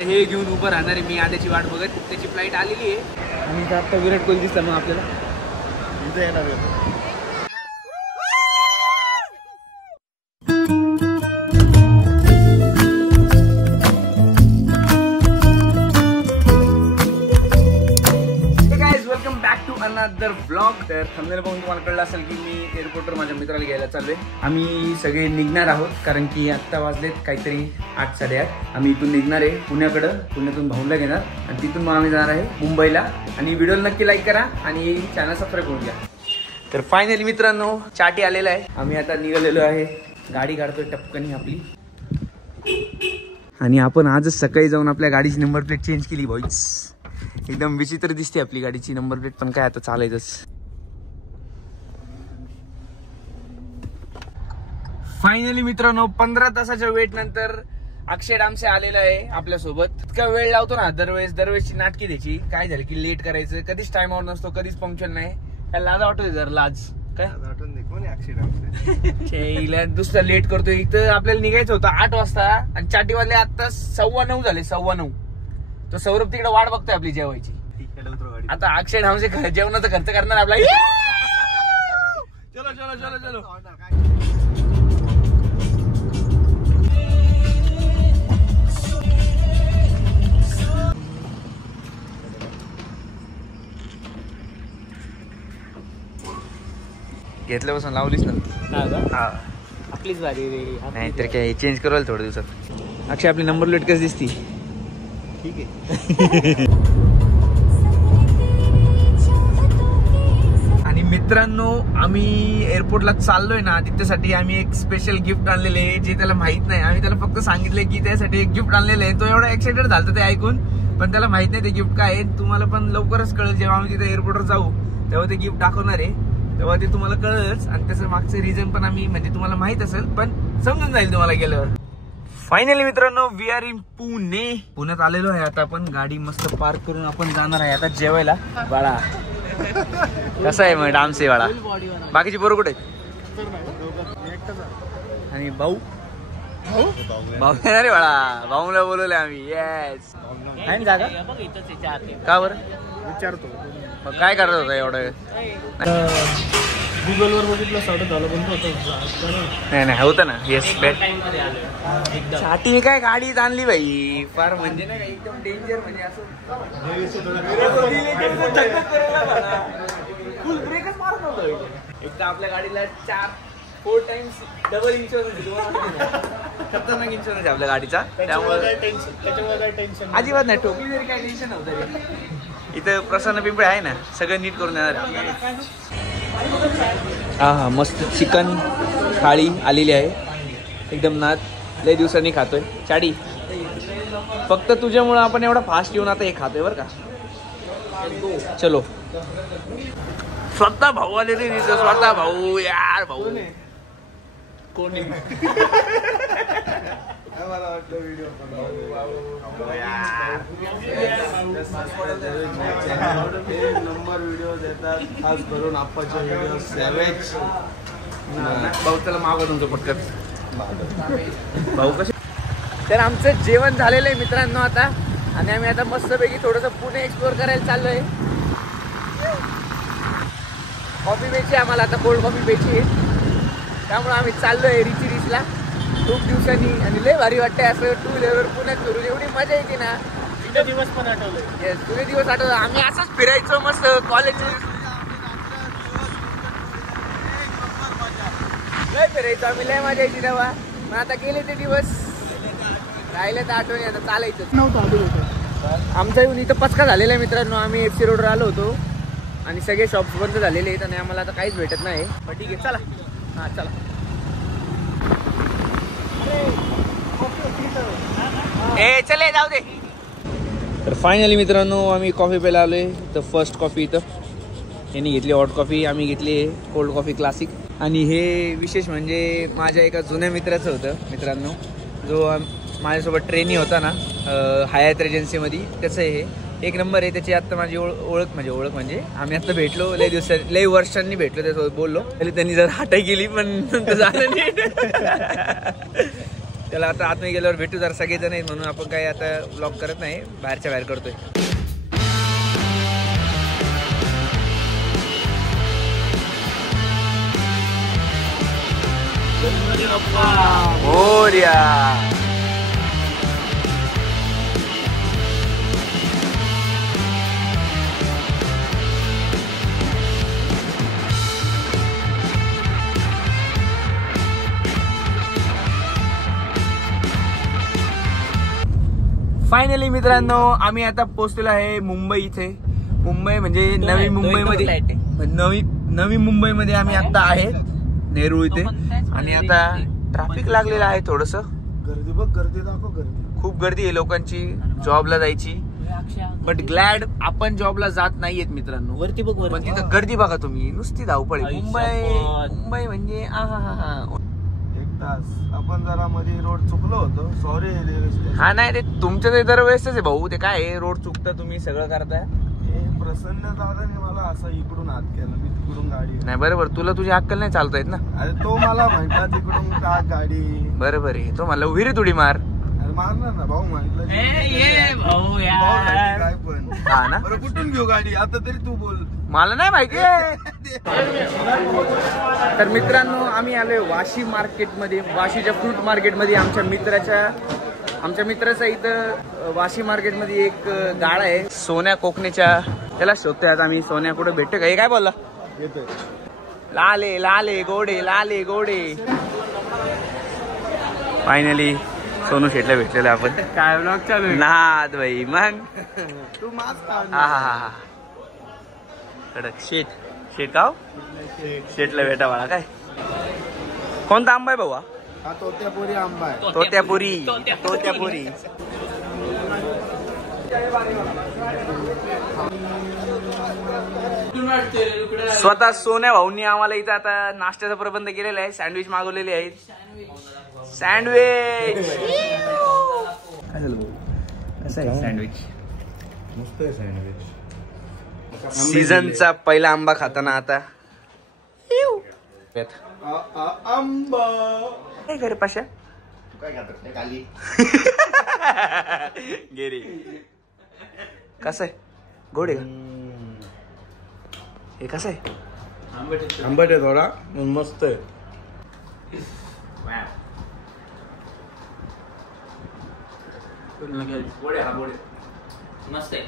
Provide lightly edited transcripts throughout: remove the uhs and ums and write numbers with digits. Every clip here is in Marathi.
हे घेऊन उभं राहणार आहे मी आद्याची वाट बघत. त्याची फ्लाईट आलेली आहे आणि आता विराट कोहली दिसला मग आपल्याला इथं येणार. Another blog. तर थंबनेल पाहून तुम्हाला कळलं असेल की मी एअरपोर्टवर माझ्या मित्राला घ्यायला चाललोय. आम्ही सगळे निघणार आहोत कारण की आत्ता वाजलेत काहीतरी 8-8:30. आम्ही इथून निघणार आहे पुण्याकडं. पुण्यातून भाऊला घेणार आणि तिथून मग आम्ही जाणार आहे मुंबईला. आणि व्हिडिओला नक्की लाईक करा आणि चॅनल सबस्क्राईब करून घ्या. तर फायनली मित्रांनो चाटी आलेला आहे. आम्ही आता निघालेलो आहे. गाडी काढतोय टपकनी आपली. आणि आपण आजच सकाळी जाऊन आपल्या गाडीची नंबर प्लेट चेंज केली बॉईज. एकदम विचित्र दिसते आपली गाडीची नंबर प्लेट पण काय आता चालायचंच. फायनली मित्रांनो 15 तासाच्या वेट नंतर अक्षय डामसे आलेला आहे आपल्यासोबत. इतका वेळ लावतो ना दरवेळेसची नाटकी द्यायची. काय झालं की लेट करायचं, कधीच टाइमआउट नसतो, कधीच पंक्चर नाही. काय लाज वाटतोय जर लाज काय दुसरा लेट करतोय. इथं आपल्याला निघायचं होतं 8 वाजता आणि चाटी वाजले आता 9:15 झाले. 9:15 तो सौरभ तिकडे वाट बघतोय आपली जेवायची. आता अक्षय डामसे जेवणाचा खर्च करणार आपला. चलो चलो चलो चलो. घेतल्यापासून लावलीच ना आपलीच भारी नाही तर काय चेंज करायला थोड्या दिवसात. अक्षय आपली नंबर प्लेट कशी दिसती. ठीक आहे. आणि मित्रांनो आम्ही एअरपोर्टला चाललोय ना तिच्यासाठी आम्ही एक स्पेशल गिफ्ट आणलेले आहे जे त्याला माहित नाही. आम्ही त्याला फक्त सांगितलंय की त्यासाठी एक गिफ्ट आणलेलं आहे. तो एवढा एक्साइटेड झाला ते ऐकून, पण त्याला माहित नाही ते गिफ्ट काय आहे. तुम्हाला पण लवकरच कळेल जेव्हा आम्ही तिथे एअरपोर्टवर जाऊ तेव्हा ते गिफ्ट दाखवणार आहे. तेव्हा ते तुम्हाला कळलंच. आणि त्याचं मागचं रिझन पण आम्ही म्हणजे तुम्हाला माहित असेल पण समजून जाईल तुम्हाला गेल्यावर. फायनली मित्रांनो वी आर इन पुणे. पुण्यात आलेलो आहे आता आपण. गाडी मस्त पार्क करून आपण जाणार आहे आता जेवायला. बाळा कसा आहे मग डामसे बाळा. बाकीची पोरं कुठे आणि भाऊ भाऊ येणार रे बाळा. भाऊला बोलवले आम्ही. येस आहे जागा का बरं विचारतो. मग काय करत होता एवढं. गुगलवर बघितलं झालं पण नाही होतं ना. येस साठी काय गाडीत आणली बाई फार म्हणजे नाही एकदम डेंजर म्हणजे असं फुल ब्रेकच मारत नव्हतं. एकदा आपल्या गाडीला 4 टाइम्स डबल इन्शुरन्स खतरनाक इन्शुरन्स आहे आपल्या गाडीचा. त्यामुळे अजिबात नाही ठोकली तरी काय टेन्शन नव्हतं. इथं प्रसन्न पिंपळे आहे ना सगळं नीट करून देणार. हा मस्त चिकन थाळी आलेली आहे एकदम नाद. लय दिवसांनी खातोय चाडी. फक्त तुझ्यामुळं आपण एवढा फास्ट येऊन आता हे खातोय बरं का. चलो स्वतः भाऊ आले रे. स्वतः भाऊ यार भाऊ कोण मला वाटलं व्हिडिओ नंबर व्हिडिओ देतात खास करून आप्पाचे व्हिडिओ सॅवेज. भाऊ त्याला मागव तुमचं पटकन भाऊ कसे. तर आमचं जेवण झालेलं आहे मित्रांनो आता. आणि आम्ही आता मस्तपैकी थोडंसं पुणे एक्सप्लोर करायला चाललोय. कॉफी प्यायची आम्हाला आता. कोल्ड कॉफी प्यायची आहे त्यामुळे आम्ही चाललोय रिची रिचला खूप दिवसांनी. आणि लय भारी वाटतंय असं 2 व्हीलरवर पुण्यात फिरून. एवढी मजा येते ना. जुने दिवस पण आठवले. येस जुने दिवस आठवले. आम्ही असंच फिरायचो मस्त कॉलेज लय फिरायचो आम्ही. लय मजा यायची तेव्हा. पण आता गेले ते दिवस राहिले तर आठवणी. आता चालायचं नव्हतं. आमचा येऊन इथं पचका झालेला आहे मित्रांनो. आम्ही FC रोडवर आलो होतो आणि सगळे शॉप्स बंद झालेले आहेत आणि आम्हाला आता काहीच भेटत नाही. पण ठीक आहे चला. हां चला. ए चले जाऊ दे. तर फायनली मित्रांनो आम्ही कॉफी प्यायला आलोय. तर फर्स्ट कॉफी इथं यांनी घेतली हॉट कॉफी. आम्ही घेतली कोल्ड कॉफी क्लासिक. आणि हे विशेष म्हणजे माझ्या एका जुन्या मित्राचं होतं मित्रांनो. जो माझ्यासोबत ट्रेनी होता ना हयात एजन्सीमध्ये. त्याचं हे एक नंबर आहे. त्याची आत्ता माझी ओळख म्हणजे आम्ही आत्ता भेटलो. लय वर्षांनी भेटलो. त्यासोबत बोललो. पहिले त्यांनी जर हाटाई केली पण झालं नाही. त्याला आता आतमध्ये गेल्यावर भेटू जरा सगळेजण नाही म्हणून आपण काही आता ब्लॉग करत नाही, बाहेरच्या बाहेर करतोय. फायनली मित्रांनो आम्ही आता पोहोचलेलो आहे मुंबई इथे. मुंबई म्हणजे नवी मुंबईमध्ये, नवी मुंबईमध्ये आम्ही आता आहे नेरूळ इथे. आणि आता ट्रॅफिक लागलेलं आहे थोडस. गर्दी बघ, गर्दी दाखव, गर्दी खूप गर्दी आहे लोकांची जॉबला जायची. बट ग्लॅड आपण जॉबला जात नाहीयेत मित्रांनो. वरती बघ, पण तिथं गर्दी बघा तुम्ही, नुसती धावपळ. मुंबई म्हणजे आपण जरा मध्ये रोड चुकलो होतो, सॉरी. हा नाही, ते तुमच्या ते दरवेळेसच आहे भाऊ. ते काय आहे, रोड चुकता तुम्ही सगळं करताय. प्रसन्न दादाने मला असं इकडून हात केला, मी तिकडून गाडी. नाही बरोबर, तुला तुझी अक्कल नाही चालता येत ना. अरे तो मला म्हणला तिकडून का गाडी. बरोबर आहे, तो मला विहिरीत उडी मार. अरे मारणार ना भाऊ, म्हटलं भाऊ काय पण. हा ना, बरं कुठून घेऊ गाडी आता तरी तू बोल. मला नाही माहिती. तर मित्रांनो आम्ही आलोय वाशी मार्केटमध्ये, वाशीच्या फ्रूट मार्केटमध्ये. आमच्या मित्राचा इथं वाशी मार्केटमध्ये एक गाळा आहे सोन्या कोकणीच्या. त्याला शोधतोय आता आम्ही. सोन्या कुठे भेटतो का? हे काय बोलला? लाले लाले गोडे, लाले गोडे. फायनली सोनू शेटला भेटलेलं आपण. काय ब्लॉग चालू आहे? नाद भाई मग तू मास्क काढ. हा कडक शेट गाव शेटला भेटा बाळा. काय कोणता आंबा आहे भाऊ? हा तोत्यापुरी आंबा आहे. तोत्यापुरी. स्वतः सोन्या भाऊंनी आम्हाला इथं आता नाश्त्याचा प्रबंध केलेला आहे. सँडविच मागवलेले आहेत. सँडविच काय झालं भाऊ? कसं आहे सँडविच? मस्त आहे सँडविच. सीझनचा पहिला आंबा खाताना आता आंबा काय करे पाशा काय खात खाली गेरे. कसं आहे? गोड आहे का? हे कसं आहे? आंबट आहे थोडा, मस्त आहे. मस्त आहे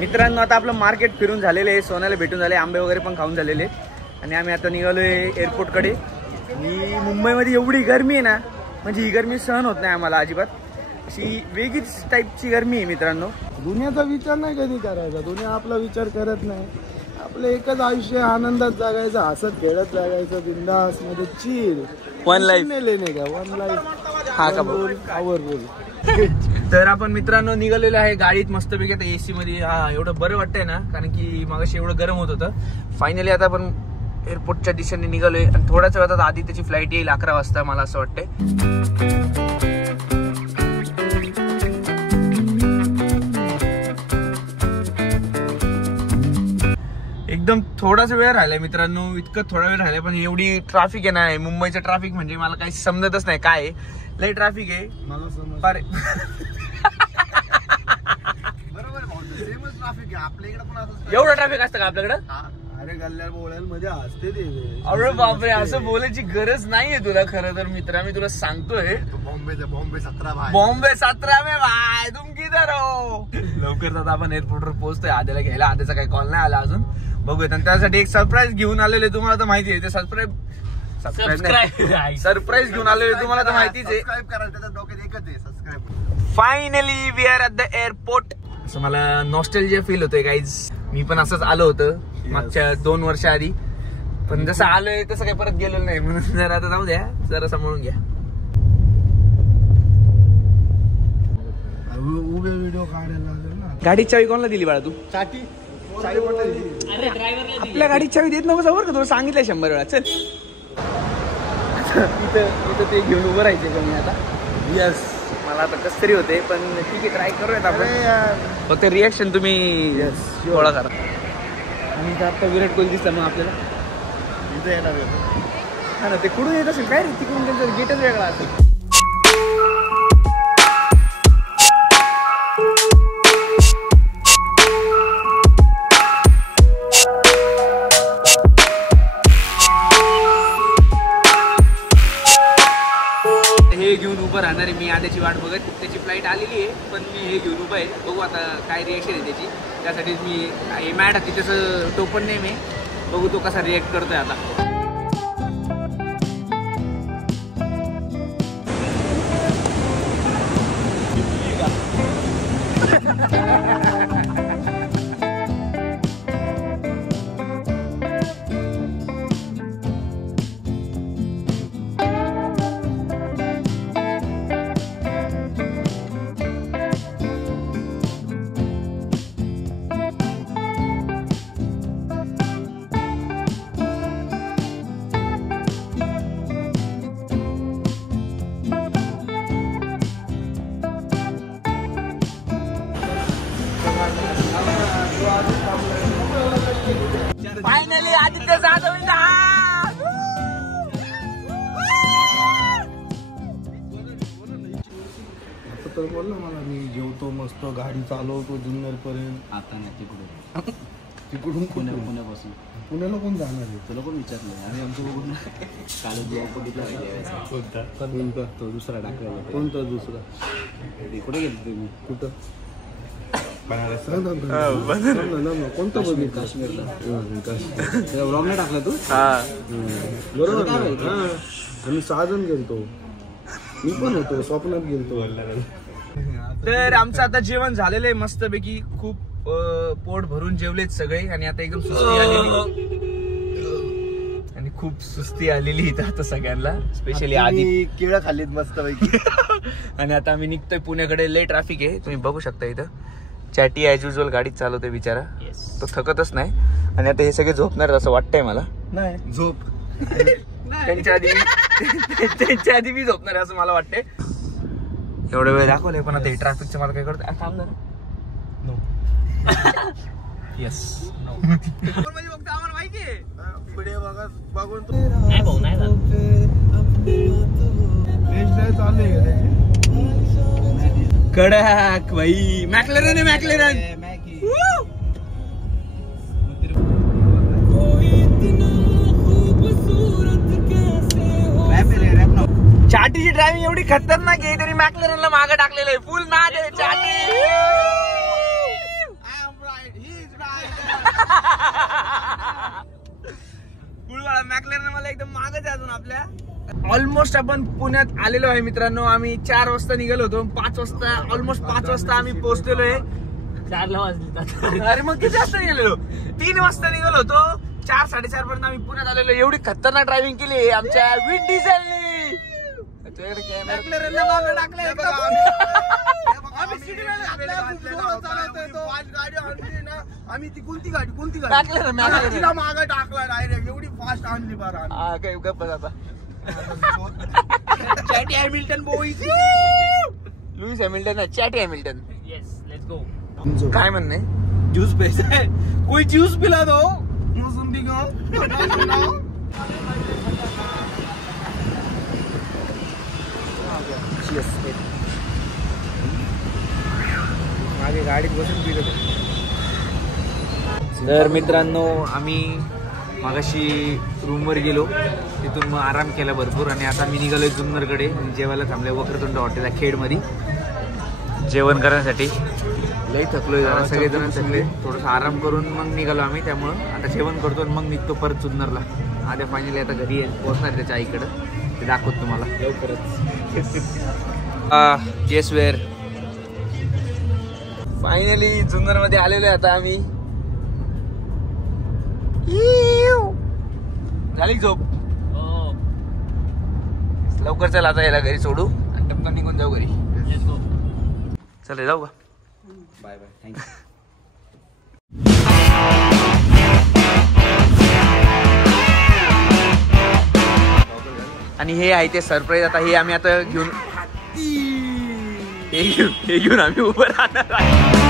मित्रांनो. आता आपलं मार्केट फिरून झालेलं आहे, सोन्याला भेटून झाले, आंबे वगैरे पण खाऊन झालेले. आणि आम्ही आता निघालोय एअरपोर्टकडे. आणि मुंबईमध्ये एवढी गरमी आहे ना, म्हणजे ही गरमी सहन होत नाही आम्हाला अजिबात. अशी वेगळीच टाईपची गरमी आहे मित्रांनो. दुनियाचा विचार नाही कधी करायचा, दुनिया आपला विचार करत नाही. आपलं एकच आयुष्य, आनंदात जगायचं, हसत खेळत जगायचं, बिंदास मध्ये चिल. वन लाईफ नाही का, वन लाईफ. हा का बोल आवर बोल. तर आपण मित्रांनो निघालेलो आहे गाडीत मस्तपैकी आता एसी मध्ये. हा एवढं बरं वाटतंय ना, कारण की मगाशी एवढं गरम होत होतं. फायनली आता आपण एअरपोर्टच्या दिशेने निघालोय. आणि थोड्याच वेळात आधी त्याची फ्लाईट येईल 11 वाजता मला असं वाटतंय. एकदम थोडासा वेळ राहिलाय मित्रांनो, इतकं थोडा वेळ राहिलाय. पण एवढी ट्रॅफिक आहे ना, मुंबईचं ट्रॅफिक म्हणजे मला काही समजतच नाही काय आहे. लय ट्रॅफिक आहे मला समज. अरे बरोबर सेमच ट्रॅफिक आहे आपल्या इकडे पण. एवढं ट्रॅफिक असतं का आपल्याकडं? अरे गल्ल्या बोळ्यांमध्ये असते ते. अरे बापरे, असं बोलायची गरज नाहीये तुला खरं तर मित्रा. मी तुला सांगतोय बॉम्बे 17 भाई. बॉम्बे 17 में भाई तुम किधर हो. लवकर आता आपण एअरपोर्टवर पोहोचतोय. आद्याला घ्यायला, आद्याचा काही कॉल नाही आला अजून. बघूयात. आणि त्यासाठी एक सरप्राईज घेऊन आलेले, तुम्हाला तर माहिती आहे. ते सरप्राईज घेऊन आलेले तुम्हाला तर माहितीच आहे. सबस्क्राईब करा, त्याच्या डोक्यात एकच आहे, subscribe. Finally we are at the airport. असं मला नॉस्टॅल्जिया फील होतोय गाईज. मी पण असंच आलो होतं मागच्या 2 वर्षा आधी. पण जसं आलोय तसं काही परत गेलेलो नाही. म्हणून जरा आता जाऊ द्या, जरा सांभाळून घ्या. उभे व्हिडिओ काढायला लागेल ना. गाडीची चावी कोणाला दिली बाळा तू? चावी कोणाला दिली? अरे ड्रायव्हरला आपल्या गाडीची चावी देत नको समोर का? तुला सांगितलंय 100 वेळा. चल इथं ते घेऊन उभं राहायचे का मी आता? यस. मला आता कसं तरी होते, पण ठीक आहे, ट्राय करूयात आपण. फक्त रिॲक्शन तुम्ही गोळा करा. आणि इथं आता विराट कोहली दिसला मग आपल्याला. इथं येणार हा ना, ते कुठून येत असेल काय रे? तिकडून त्यांचं गेटच वेगळा असेल. घेऊन उभं राहणार आहे मी आद्याची वाट बघत. त्याची फ्लाईट आलेली आहे पण मी हे घेऊन उभं आहे. बघू आता काय रिॲक्शन आहे त्याची. त्यासाठीच मी मॅट हाती त्याचं टोपण नाही मी. बघू तो कसा रिॲक्ट करतोय आता. फायनली आदित्य जाधव तर बोल ना मला. मी जेवतो मस्त गाडी चालवतो जुन्नर पर्यंत. आता नाही तिकडून तिकडून पुण्यापासून पुण्याला कोण जाणार आहे? तुला पण विचारलं आणि आमचं बघून काल कोणता तो दुसरा टाकलेला. कोणता दुसरा? कुठे गेलो तुम्ही? कुठं? कोणतं बघितलं? काश्मीरला. ब्लॉग नाही टाकला तू? बरोबर. आम्ही 6 जण गेलतो. मी पण होतो, स्वप्नात गेलतो. तर आमचं आता जेवण झालेलं आहे मस्तपैकी. खूप पोट भरून जेवलेत सगळे आणि आता एकदम सुस्ती आलेली आणि खूप सुस्ती आलेली इथं आता सगळ्यांना. स्पेशली आधी केळं खाल्लीत मस्तपैकी. आणि आता आम्ही निघतोय पुण्याकडे. लय ट्रॅफिक आहे तुम्ही बघू शकता इथं. चॅटी ॲज युजल गाडीत चालवतोय बिचारा. तो थकतच नाही. आणि आता हे सगळे झोपणार असं वाटतंय मला. नाही झोप. त्यांच्या आधी मी झोपणार असं मला वाटतंय. एवढा वेळ दाखवलंय पण आता हे ट्रॅफिकचं मला काय करतो. थांब ना. येस आम्हाला माहिती आहे. बघून नाही भाऊ नाही कडक भाई. मॅक्लेरन आहे मॅक्लेरन. चाटीची ड्रायव्हिंग एवढी खतरनाक आहे तरी मॅक्लेरनला मागं टाकलेलं आहे. फुल नाद आहे चाटी. फुलवाला मॅक्लेरन मला एकदम मागच आहे अजून आपल्या. ऑलमोस्ट आपण पुण्यात आलेलो आहे मित्रांनो. आम्ही 4 वाजता निघालो होतो. 5 वाजता ऑलमोस्ट 5 वाजता आम्ही पोहोचलेलो आहे. 4ला वाजले. अरे मग किती वाजता निघालेलो? 3 वाजता निघालो होतो. 4-4:30 पर्यंत आम्ही पुण्यात आलेलो. एवढी खतरनाक ड्रायव्हिंग केली आमच्या विन डिझेलनी. आम्ही ती कोणती गाडी तिला मागं टाकला डायरेक्ट. एवढी फास्ट आणली बरं. काय गप्प आता. Chatty Hamilton boy. Lewis Hamilton. Chatty Hamilton. Yes let's go. काय म्हणणे? जूस पैसा है, कोई जूस पिला दो. मौसम्बी का मागे गाडीत बसून पिलो. तर मित्रांनो आम्ही मागाशी रूमवर गेलो. तिथून मग आराम केला भरपूर आणि आता मी निघालोय जुन्नरकडे. जेवायला थांबले वक्रतुंड हॉटेल खेडमध्ये जेवण करण्यासाठी. लई थकलोय जरा. सगळेजण थकले. थोडंसं आराम करून मग निघालो आम्ही. त्यामुळं आता जेवण करतो आणि मग निघतो परत जुन्नरला. आद्या फायनली आता घरी पोहोचणार त्याच्या आईकडं. ते दाखवतो तुम्हाला लवकरच. येस वेअर फायनली जुन्नरमध्ये आलेलो आहे आता आम्ही. झाली झोप. लवकर चला आता याला घरी सोडू आणि टपकन निघून जाऊ घरी. चल जाऊ का. Bye bye. थँक्यू. आणि हे आहे ते सरप्राईज. आता हे आम्ही आता घेऊन हे घेऊन आम्ही उभं राहणार आहे.